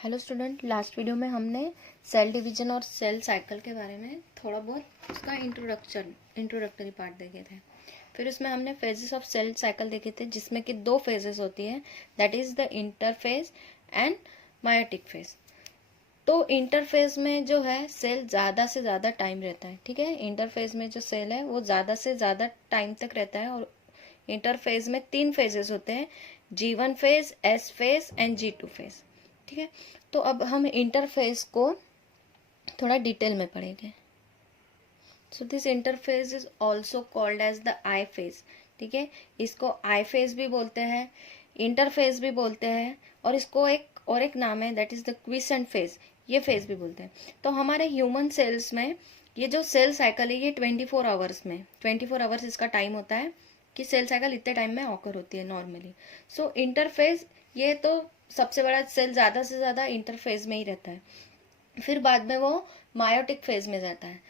Hello student, last video में हमने cell division और सेल साइकिल के बारे में थोड़ा बहुत उसका इंट्रोडक्टरी पार्ट देखे थे। फिर उसमें हमने फेजेस ऑफ सेल साइकिल देखे थे, जिसमें कि दो फेजेस होती है, that is the interphase and meiotic phase. तो इंटरफेज में जो है सेल ज़्यादा से ज़्यादा टाइम रहता है, ठीक है। इंटरफेज में जो सेल है वो ज़्यादा से ज़्यादा टाइम तक रहता है। और इंटरफेज में 3 फेजेस होते हैं, G1 phase, S phase and G2 phase, ठीक है। तो अब हम इंटरफेस को थोड़ा डिटेल में पढ़ेंगे। So this interface is also called as the I phase, ठीक है। इसको आई फेज भी बोलते हैं, इंटरफेज भी बोलते हैं, और इसको एक नाम है, that is the quiescent phase, ये फेज भी बोलते हैं। तो हमारे ह्यूमन सेल्स में ये जो सेल साइकिल है ये 24 आवर्स में 24 आवर्स इसका टाइम होता है कि सेल साइकिल इतने टाइम में ऑकर होती है नॉर्मली। सो इंटरफेज ये तो सबसे बड़ा, सेल ज्यादा से ज्यादा इंटरफेज में ही रहता है। फिर बाद में वो मायोटिक फेज में जाता है।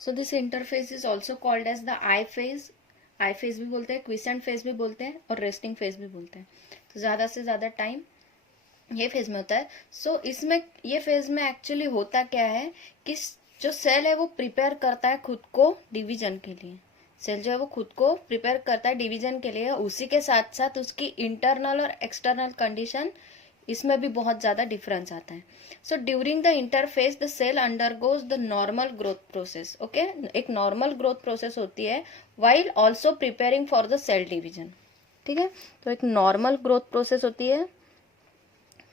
So this interphase is also called as the I phase. I phase भी बोलते हैं, क्विसेंट फेज भी बोलते हैं, और रेस्टिंग फेज भी बोलते हैं। तो ज्यादा से ज्यादा टाइम ये फेज में होता है। सो इसमें ये फेज में एक्चुअली होता क्या है कि जो सेल है वो प्रिपेयर करता है खुद को डिवीजन के लिए। सेल जो है वो खुद को प्रिपेयर करता है डिवीजन के लिए, उसी के साथ साथ उसकी इंटरनल और एक्सटर्नल कंडीशन, इसमें भी बहुत ज्यादा डिफरेंस आता है। So during the interface the cell undergoes the normal growth process, okay. एक नॉर्मल ग्रोथ प्रोसेस होती है while also preparing for the cell division, ठीक है। तो एक नॉर्मल ग्रोथ प्रोसेस होती है,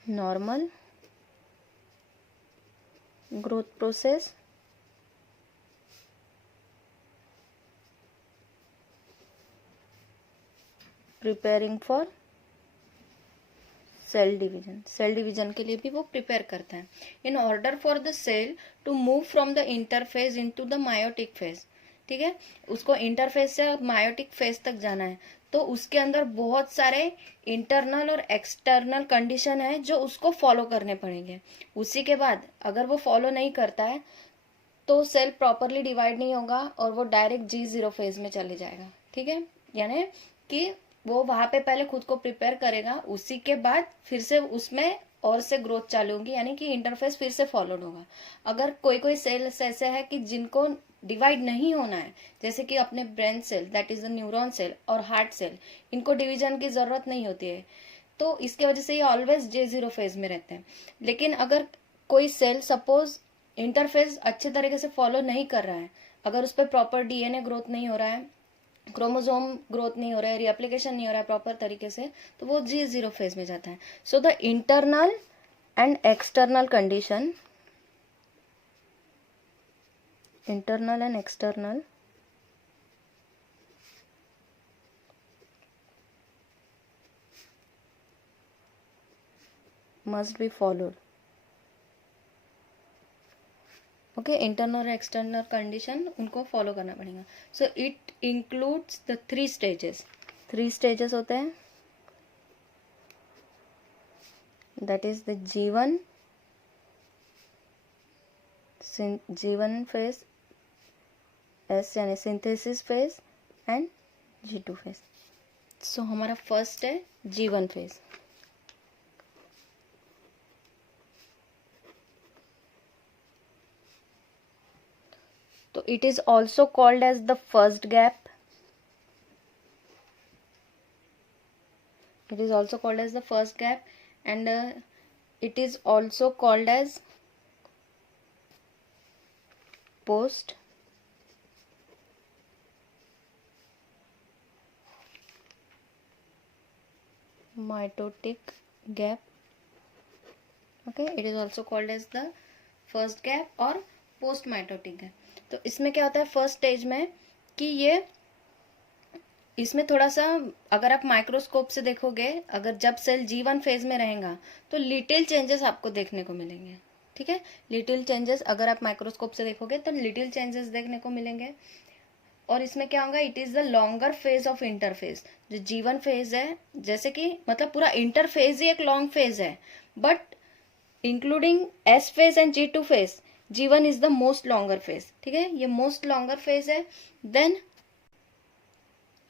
normal growth process preparing for cell division, cell division के लिए भी वो प्रिपेयर करता है। In order for the cell to move from the interphase into the meiotic phase, ठीक है। उसको इंटरफेज से मायोटिक फेज तक जाना है, तो उसके अंदर बहुत सारे इंटरनल और एक्सटर्नल कंडीशन है जो उसको फॉलो करने पड़ेंगे। उसी के बाद अगर वो फॉलो नहीं करता है तो सेल प्रॉपरली डिवाइड नहीं होगा और वो डायरेक्ट G0 फेज में चले जाएगा, ठीक है। यानी कि वो वहां पे पहले खुद को प्रिपेयर करेगा, उसी के बाद फिर से उसमें और से ग्रोथ चालू होगी, यानी कि इंटरफेस फिर से फॉलोड होगा। अगर कोई कोई सेल्स ऐसे है कि जिनको डिवाइड नहीं होना है, जैसे कि अपने brain cell, that is the neuron cell, और हार्ट सेल, इनको डिवीजन की जरूरत नहीं होती है, तो इसके वजह से ये ऑलवेज J0 फेज में रहते हैं। लेकिन अगर कोई सेल सपोज इंटरफेस अच्छे तरीके से फॉलो नहीं कर रहा है, अगर उस पर प्रॉपर DNA ग्रोथ नहीं हो रहा है, क्रोमोसोम ग्रोथ नहीं हो रहा है, रिएप्लिकेशन नहीं हो रहा है प्रॉपर तरीके से, तो वो G0 फेज में जाता है। So the internal and external condition, internal and external must be followed, okay. Internal और एक्सटर्नल कंडीशन उनको फॉलो करना पड़ेगा। So it includes the 3 stages, 3 stages होते हैं, that is the G1 phase, S यानी synthesis phase, and G2 phase. So हमारा first है G1 phase. तो it is also called as the first gap, it is also called as the first gap, and it is also called as post mitotic gap, okay। it is also called as the first gap और post mitotic gap। तो इसमें क्या होता है first stage में कि ये, इसमें थोड़ा सा अगर आप माइक्रोस्कोप से देखोगे, अगर जब सेल G1 फेज में रहेगा तो लिटिल चेंजेस आपको देखने को मिलेंगे, ठीक है। लिटिल चेंजेस अगर आप माइक्रोस्कोप से देखोगे तो लिटिल चेंजेस देखने को मिलेंगे। और इसमें क्या होगा, it is the longer phase of interphase. जो G1 फेज है, जैसे कि मतलब पूरा इंटरफेज ही एक लॉन्ग फेज है, but including S phase and G2 phase, G1 is the most longer phase, ठीक है। ये मोस्ट लॉन्गर फेज है। Then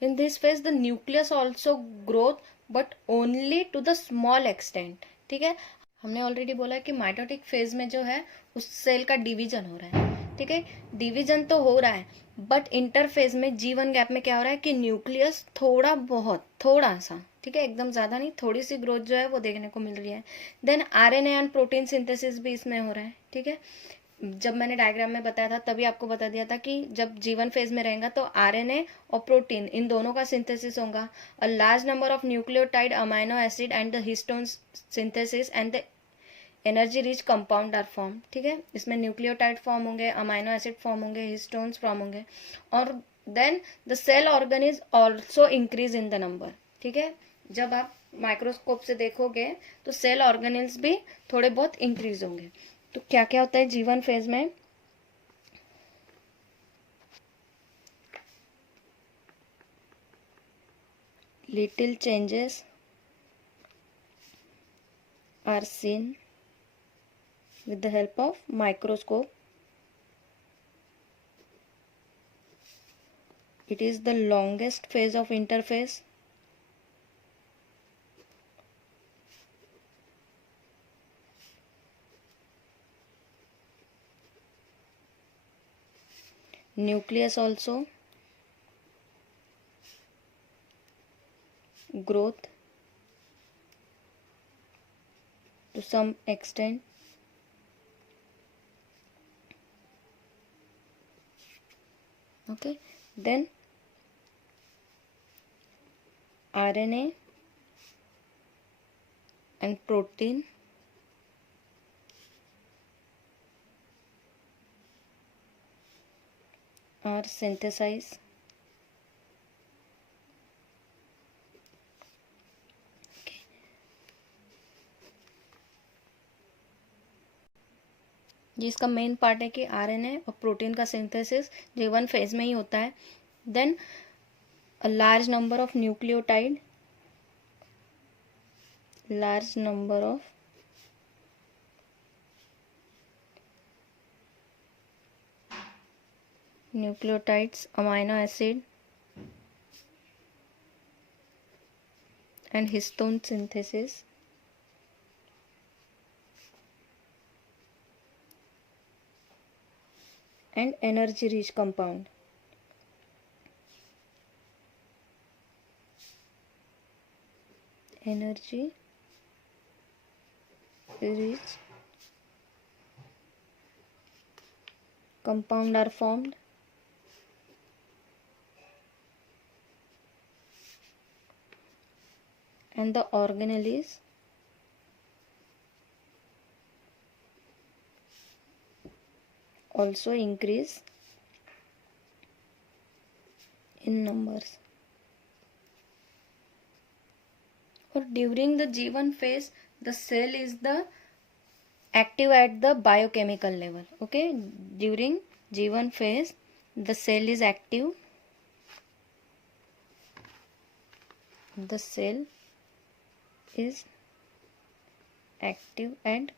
in this phase the nucleus also grows, but only to the small extent, ठीक है। हमने already बोला है कि माइटोटिक फेज में जो है उस सेल का डिवीजन हो रहा है, ठीक है। डिवीजन तो हो रहा है, बट इंटरफेज में G1 गैप में क्या हो रहा है कि न्यूक्लियस थोड़ा सा, ठीक है, एकदम ज्यादा नहीं, थोड़ी सी ग्रोथ जो है वो देखने को मिल रही है। Then RNA and protein synthesis भी इसमें हो रहा है, ठीक है। जब मैंने डायग्राम में बताया था तभी आपको बता दिया था कि जब G1 फेज में रहेगा तो RNA और प्रोटीन इन दोनों का सिंथेसिस होगा। A large number of nucleotide, amino acid and the histone synthesis and the energy rich compound are form, ठीक है। इसमें न्यूक्लियोटाइड फॉर्म होंगे, अमाइनो एसिड फॉर्म होंगे, हिस्टोन्स फॉर्म होंगे, और then the cell organ is also increase in the number, ठीक है। जब आप माइक्रोस्कोप से देखोगे तो सेल ऑर्गेनिल्स भी थोड़े बहुत इंक्रीज होंगे। तो क्या क्या होता है G1 फेज में? Little changes are seen with the help of microscope. It is the longest phase of interphase. Nucleus also growth to some extent. Okay, then RNA and protein are synthesized. Okay. ये इसका main part है कि RNA और protein का synthesis G1 phase में ही होता है। Then a large number of nucleotide, large number of nucleotides, amino acid and histone synthesis and energy rich compound. Energy rich compound are formed. And the organelle is also increase in numbers. Or during the G1 phase, the cell is the active at the biochemical level. Okay, during G1 phase, the cell is active. The cell is active at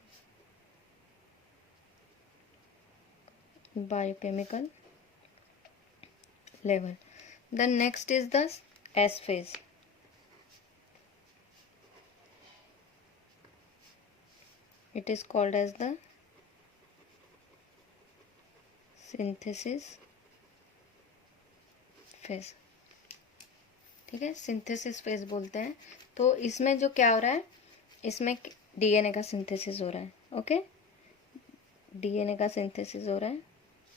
biochemical level. The next is the S phase. It is called as the synthesis phase. ठीक है, synthesis phase बोलते हैं। तो इसमें जो क्या हो रहा है, इसमें DNA का सिंथेसिस हो रहा है। ओके, DNA का सिंथेसिस हो रहा है,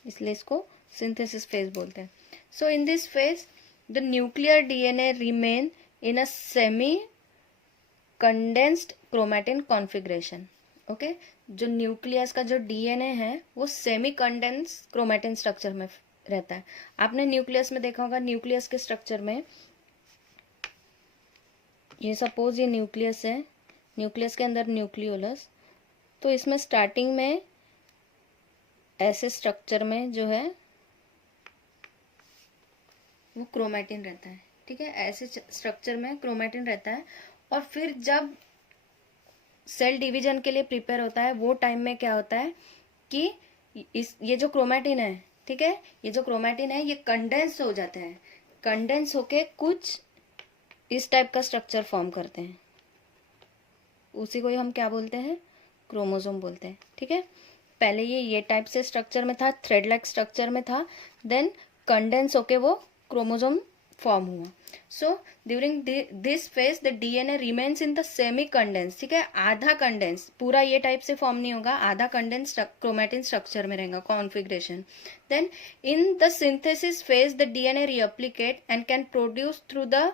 इसलिए इसको सिंथेसिस फेज बोलते हैं। So in this phase the nuclear DNA remain in a semi condensed chromatin configuration. Okay, जो न्यूक्लियस का जो DNA है वो सेमी कंडेंस क्रोमैटिन स्ट्रक्चर में रहता है। आपने न्यूक्लियस में देखा होगा, न्यूक्लियस के स्ट्रक्चर में ये सपोज ये न्यूक्लियस है, न्यूक्लियस के अंदर न्यूक्लियोलस, तो इसमें स्टार्टिंग में ऐसे स्ट्रक्चर में जो है वो क्रोमैटिन रहता है। ठीक है, ऐसे स्ट्रक्चर में क्रोमैटिन रहता है, और फिर जब सेल डिवीजन के लिए प्रिपेयर होता है वो टाइम में क्या होता है कि ये जो क्रोमैटिन है, ठीक है, ये जो क्रोमैटिन है ये कंडेंस हो जाते हैं, कंडेंस होके कुछ इस टाइप का स्ट्रक्चर फॉर्म करते हैं। उसी को ही हम क्या बोलते हैं, क्रोमोसोम बोलते हैं। ठीक है, पहले ये टाइप से स्ट्रक्चर में था, थ्रेड लाइक स्ट्रक्चर में था, देन कंडेंस होके वो क्रोमोसोम फॉर्म हुआ। So during this phase the DNA remains in the semi condense. ठीक है, आधा कंडेंस, पूरा ये टाइप से फॉर्म नहीं होगा, आधा कंडेंस क्रोमेटिन स्ट्रक्चर में रहेगा, configuration. Then in the synthesis phase the DNA replicate and can produce through the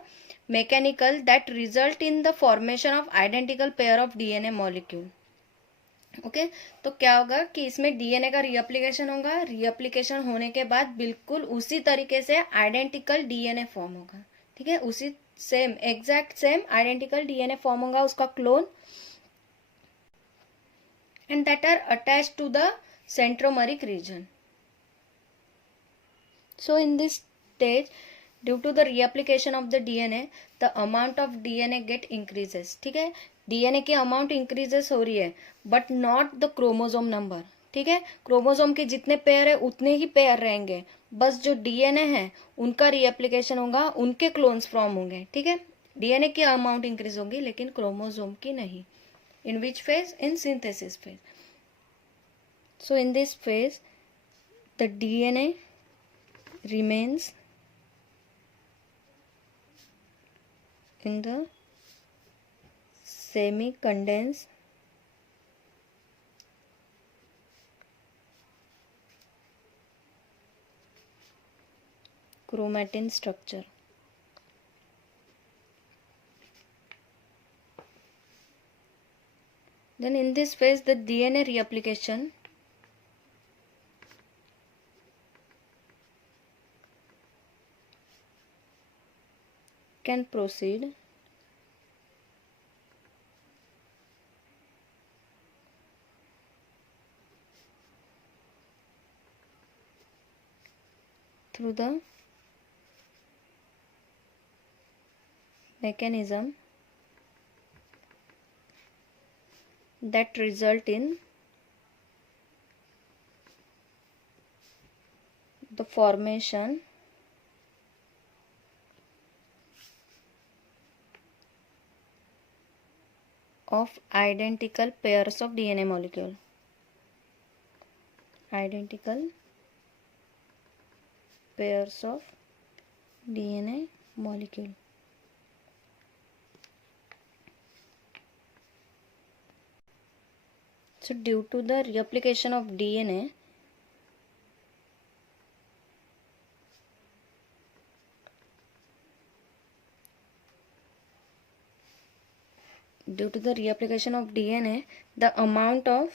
mechanical that result in the formation of identical pair of DNA molecule. Okay तो क्या होगा कि इसमें डीएनए का रीएप्लिकेशन होगा, रीएप्लिकेशन होने के बाद बिल्कुल उसी तरीके से आइडेंटिकल डीएनए फॉर्म होगा। ठीक है, उसी same exact same identical DNA form होगा, उसका clone, and that are attached to the centromeric region. So in this stage due to the replication of the DNA the amount of DNA get increases. ठीक है, DNA की amount increases हो रही है but not the chromosome number. ठीक है, chromosome के जितने पेयर है उतने ही पेयर रहेंगे, बस जो डीएनए है उनका रीएप्लिकेशन होगा, उनके क्लोन्स फॉर्म होंगे। ठीक है, डीएनए की अमाउंट इंक्रीज होगी लेकिन क्रोमोसोम की नहीं। In which phase, in synthesis phase. So in this phase the DNA remains in the semi-condensed chromatin structure. Then in this phase the DNA reapplication can proceed through the mechanism that result in the formation of identical pairs of DNA molecule. Identical pairs of DNA molecule. So due to the replication of DNA, the amount of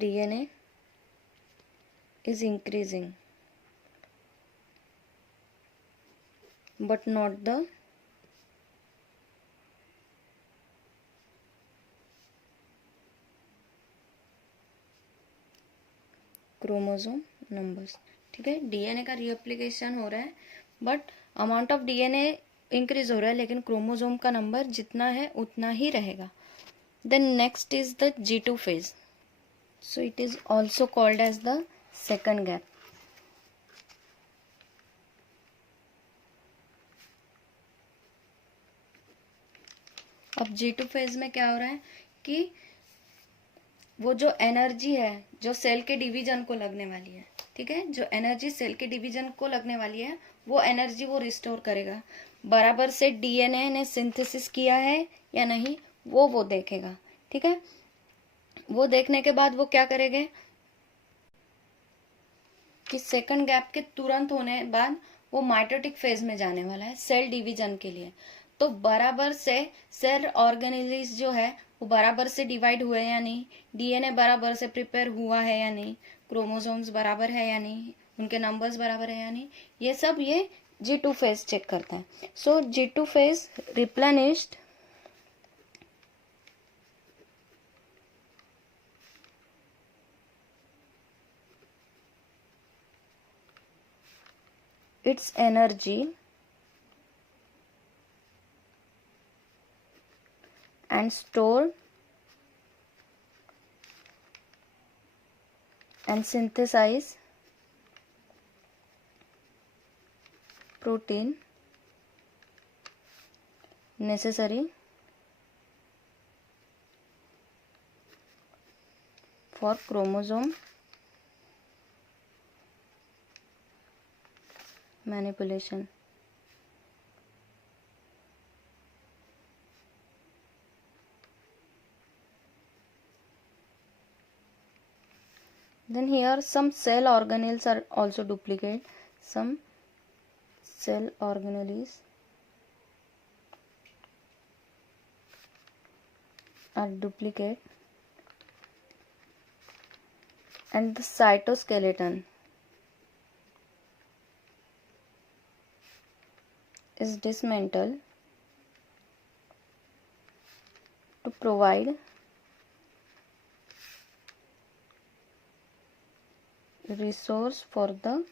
DNA is increasing but not the chromosome numbers. ठीक है, DNA का रीएप्लिकेशन हो रहा है but amount of DNA increase हो रहा है लेकिन क्रोमोसोम का नंबर जितना है उतना ही रहेगा। Then next is the G2 phase. So it is also called as the second gap. अब G2 फेज में क्या हो रहा है कि वो जो एनर्जी है जो सेल के डिवीजन को लगने वाली है, ठीक है, जो एनर्जी सेल के डिवीजन को लगने वाली है वो एनर्जी वो रिस्टोर करेगा। बराबर से डीएनए ने सिंथेसिस किया है या नहीं वो देखेगा। ठीक है, वो देखने के बाद वो क्या करेंगे कि सेकंड गैप के तुरंत होने बाद वो माइटोटिक फेज में जाने वाला है सेल डिवीजन के लिए। तो बराबर से सेल ऑर्गेनेलिज जो है वो बराबर से डिवाइड हुए या नहीं, डीएनए बराबर से प्रिपेयर हुआ है या नहीं, क्रोमोसोम्स बराबर है या नहीं, उनके नंबर्स बराबर है या नहीं, ये सब ये G2 फेज चेक करता है। सो G2 phase replenished its energy and store and synthesize protein necessary for chromosome manipulation. Then here some cell organelles are also duplicate. Some cell organelles are duplicate, and the cytoskeleton is dismantled to provide resource for the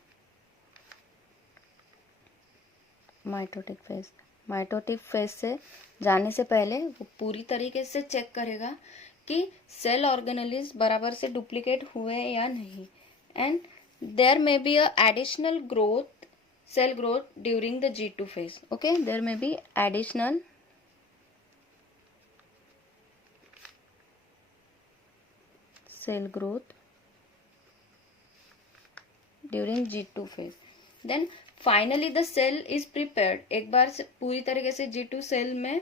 mitotic phase. Mitotic phase से जाने से पहले वो पूरी तरीके से check करेगा कि सेल ऑर्गेनेलिस बराबर से डुप्लीकेट हुए या नहीं. And there may be a additional growth, cell growth during the G2 phase. Okay, there may be additional cell growth during G2 phase. Then finally the cell is prepared. एक बार से पूरी तरीके से G2 सेल में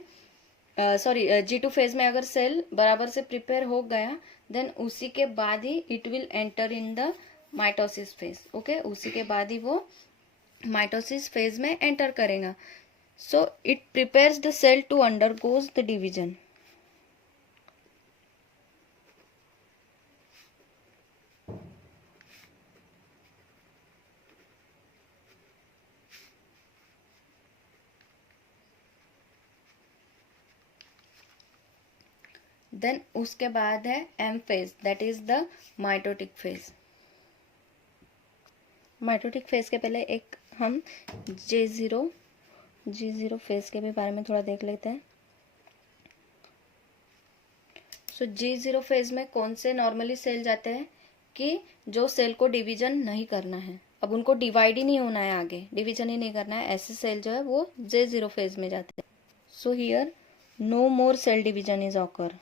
G2 phase में अगर cell बराबर से प्रिपेयर हो गया, देन उसी के बाद ही it will enter in the mitosis phase. Okay, उसी के बाद ही वो माइटोसिस फेज में एंटर करेगा. So it prepares the cell to undergoes the division. Then उसके बाद है M phase, that is the mitotic phase. Mitotic phase के पहले एक हम G0 फेज के भी बारे में थोड़ा देख लेते हैं. सो G0 फेज में कौन से नॉर्मली सेल जाते हैं कि जो सेल को डिवीजन नहीं करना है. अब उनको डिवाइड ही नहीं होना है, आगे डिवीजन ही नहीं करना है, ऐसे सेल जो है वो J0 फेज में जाते हैं. So here no more cell division is occur.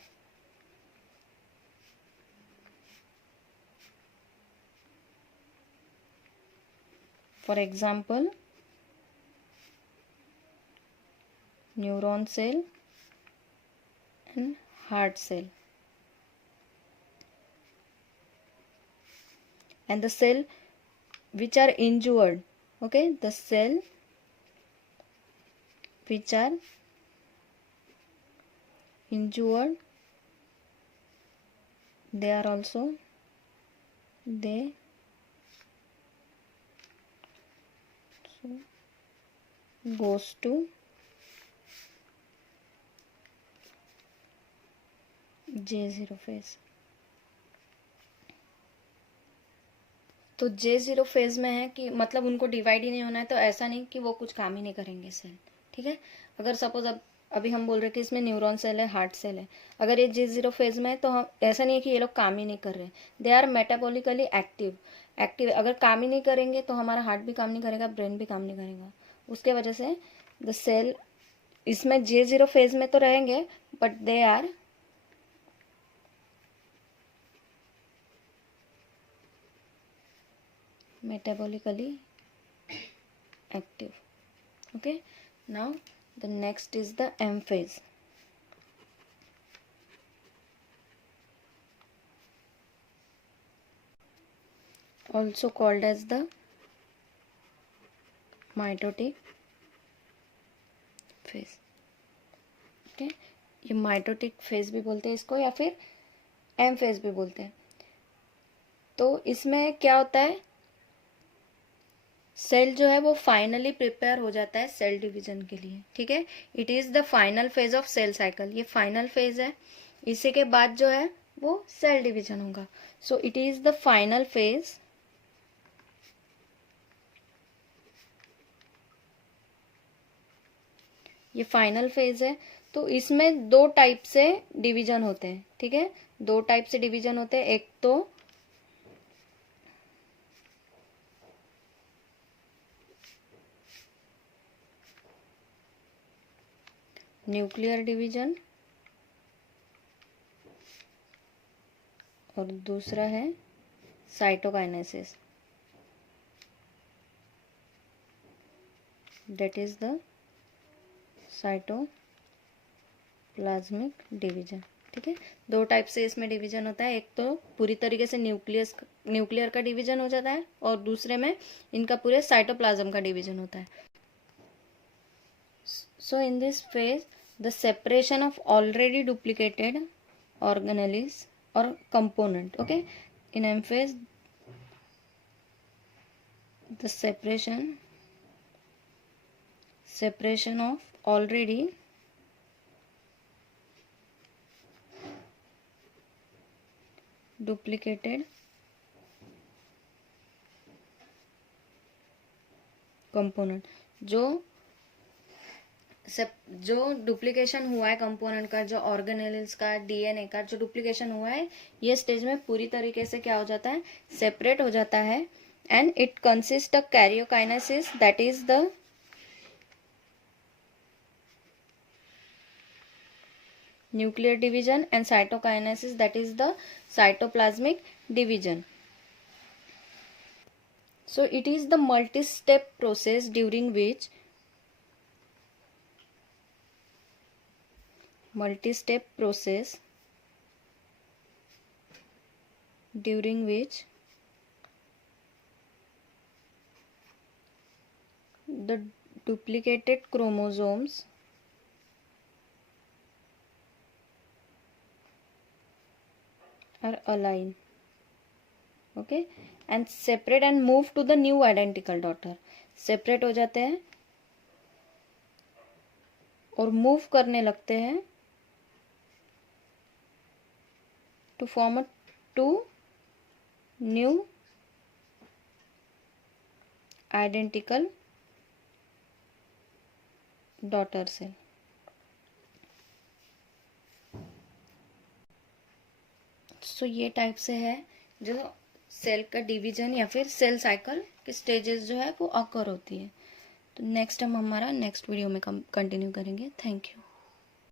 For example, neuron cell and heart cell. And the cell which are injured, okay, the cell which are injured, they are also, they goes to J0 phase. तो J0 phase में है कि मतलब उनको divide ही नहीं होना है, तो ऐसा नहीं कि वो कुछ काम ही नहीं करेंगे सेल. ठीक है, अगर सपोज अभी हम बोल रहे कि इसमें न्यूरॉन सेल है, हार्ट सेल है, अगर ये J0 फेज में है तो हम ऐसा नहीं है कि ये लोग काम ही नहीं कर रहे. They are metabolically active. अगर काम ही नहीं करेंगे तो हमारा हार्ट भी काम नहीं करेगा, ब्रेन भी काम नहीं करेगा. उसके वजह से द सेल इसमें J0 फेज में तो रहेंगे, but they are metabolically active. Okay, now the next is the M phase. Also called as the mitotic phase. Okay, ये माइटोटिक फेज भी बोलते हैं इसको, या फिर एम फेज भी बोलते हैं. तो इसमें क्या होता है, सेल जो है वो फाइनली प्रिपेयर हो जाता है सेल डिवीजन के लिए. ठीक है, it is the final phase of cell cycle. ये फाइनल फेज है, इसी के बाद जो है वो सेल डिवीजन होगा. सो it is the final phase ये फाइनल फेज है. तो इसमें दो टाइप से डिवीजन होते हैं. ठीक है, दो टाइप से डिवीजन होते हैं. एक तो न्यूक्लियर डिवीजन और दूसरा है cytokinesis, that is the cytoplasmic division. ठीक है, दो टाइप से इसमें डिवीजन होता है, एक तो पूरी तरीके से न्यूक्लियर का डिवीजन हो जाता है और दूसरे में इनका पूरे साइटोप्लाज्म का डिवीजन होता है। So in this phase the separation of already duplicated organelles और component, okay, in M phase the separation of already duplicated component, जो डुप्लीकेशन हुआ है कंपोनेंट का, जो ऑर्गेनेल्स का, डीएनए का जो डुप्लीकेशन हुआ है, ये स्टेज में पूरी तरीके से क्या हो जाता है, सेपरेट हो जाता है। And it consist of karyokinesis, that is the nuclear division, and cytokinesis, that is the cytoplasmic division. So it is the multi-step process during which the duplicated chromosomes are aligned, okay, and separate and move to the new identical daughter। Separate हो जाते हैं और move करने लगते हैं to form a two new identical daughter cell. So ये type से है जो सेल का डिवीजन या फिर सेल साइकिल के स्टेजेस जो है वो अकर होती है। तो नेक्स्ट हम हमारा नेक्स्ट वीडियो में कंटिन्यू करेंगे। Thank you.